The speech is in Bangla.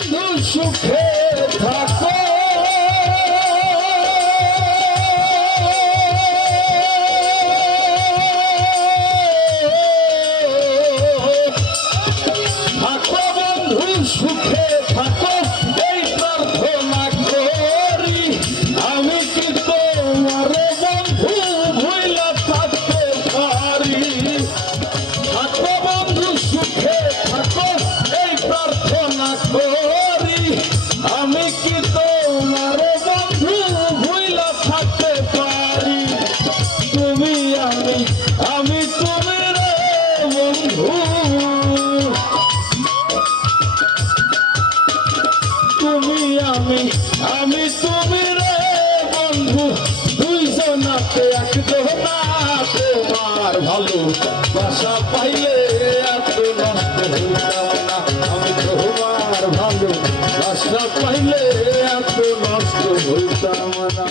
বন্ধু সুখে থাকো সুখে থাকো এই প্রার্থনা করি আমি কি তোমার বন্ধু ভুইলা থাকতে পারি থাকো বন্ধু সুখে থাকো এই প্রার্থনা করি আমি কি তোমার বন্ধু ভুইলা থাকতে পারি তুমি আমি তুমি রে বন্ধু আমি তুমি রে বন্ধু দুইজনাতে একজনা তোমার ভালো বাসা পাইলে এত নষ্ট হইতাম না আমি তোমার ভালো বাসা পাইলে এত নষ্ট হইতাম না।